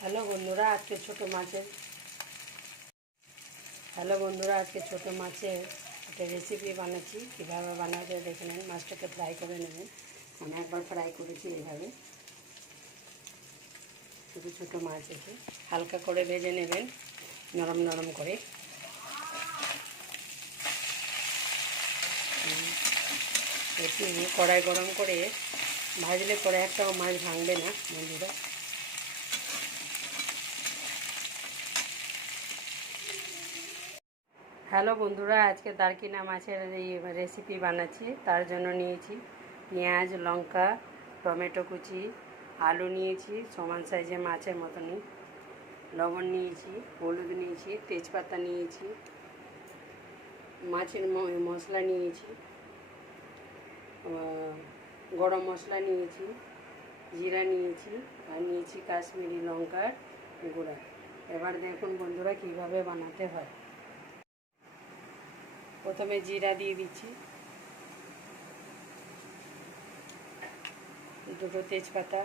Hello বন্ধুরা, আজকে ছোটো মাছের একটা রেসিপি বানাচ্ছি। কীভাবে বানাতে দেখে নেন। মাছটাকে ফ্রাই করে নেবেন। আমি একবার ফ্রাই করেছি এইভাবে। ছোটো ছোটো মাছ এসে হালকা করে ভেজে নেবেন, নরম নরম করে। একটু কড়াই গরম করে ভাজলে পরে একটাও মাছ ভাঙবে না বন্ধুরা। হ্যালো বন্ধুরা, আজকে দারকিনা মাছের এই রেসিপি বানাচ্ছি। তার জন্য নিয়েছি পেঁয়াজ, লঙ্কা, টমেটো কুচি, আলু নিয়েছি সমান সাইজে মাছের মতনই, লবণ নিয়েছি, হলুদ নিয়েছি, তেজপাতা নিয়েছি, মাছের মশলা নিয়েছি, গরম মশলা নিয়েছি, জিরা নিয়েছি, আর নিয়েছি কাশ্মীরি লঙ্কার গুঁড়া। এবার দেখুন বন্ধুরা কীভাবে বানাতে হয়। প্রথমে জিরা দিয়ে দিচ্ছি, দুটো তেজপাতা,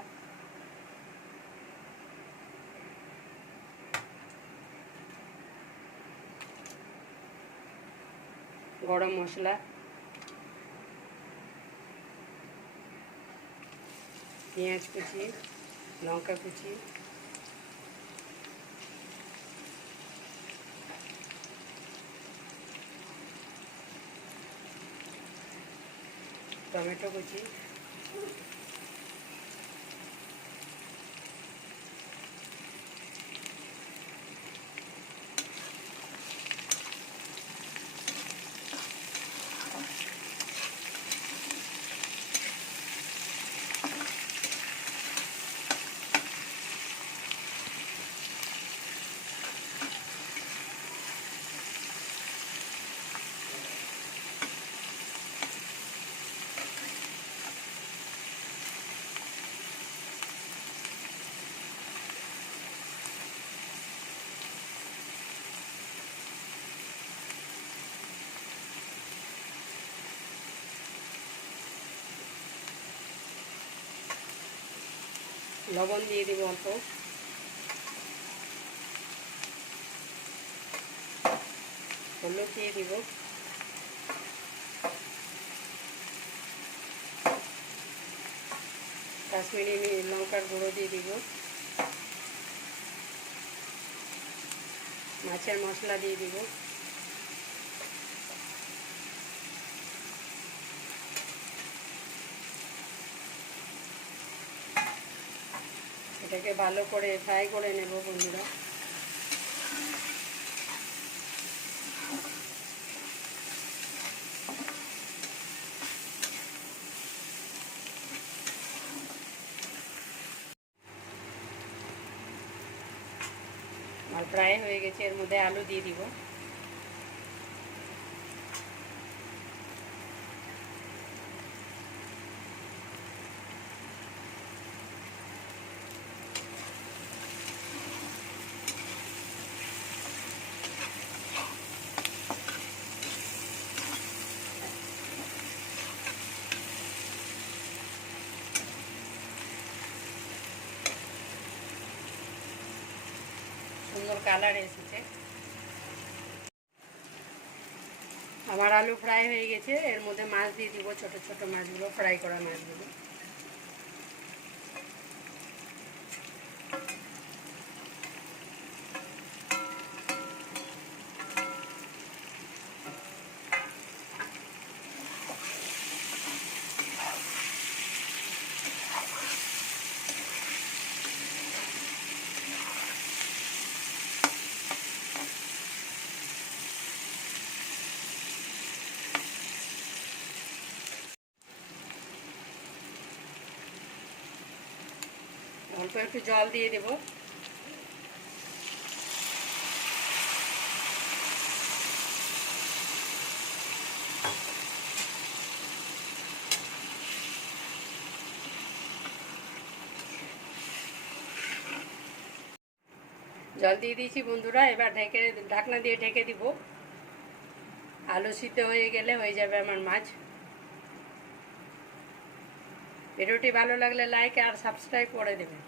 গরম মশলা, পেঁয়াজ কুচি, লঙ্কা কুচি, টমেটো কুচি, লবণ দিয়ে দেবো অল্প, হলুদ দিয়ে দিব, কাশ্মীরি লঙ্কার গুঁড়ো দিয়ে দিব, মাছের মশলা দিয়ে দিব, এটাকে ভালো করে ফ্রাই করে নেব বন্ধুরা। আর ফ্রাই হয়ে গেছে, এর মধ্যে আলু দিয়ে দিব। সুন্দর কালার এসেছে। আমার আলু ফ্রাই হয়ে গেছে, এর মধ্যে মাছ দিয়ে দিব, ছোট ছোট মাছগুলো, ফ্রাই করা মাছগুলো। অল্প একটু জল দিয়ে দেব। জল দিয়ে দিয়েছি বন্ধুরা। এবার ঢাকনা দিয়ে ঢেকে দিব। আলু সিদ্ধ হয়ে গেলে হয়ে যাবে আমার মাছ। ভিডিওটি ভালো লাগলে লাইক আর সাবস্ক্রাইব করে দেবেন।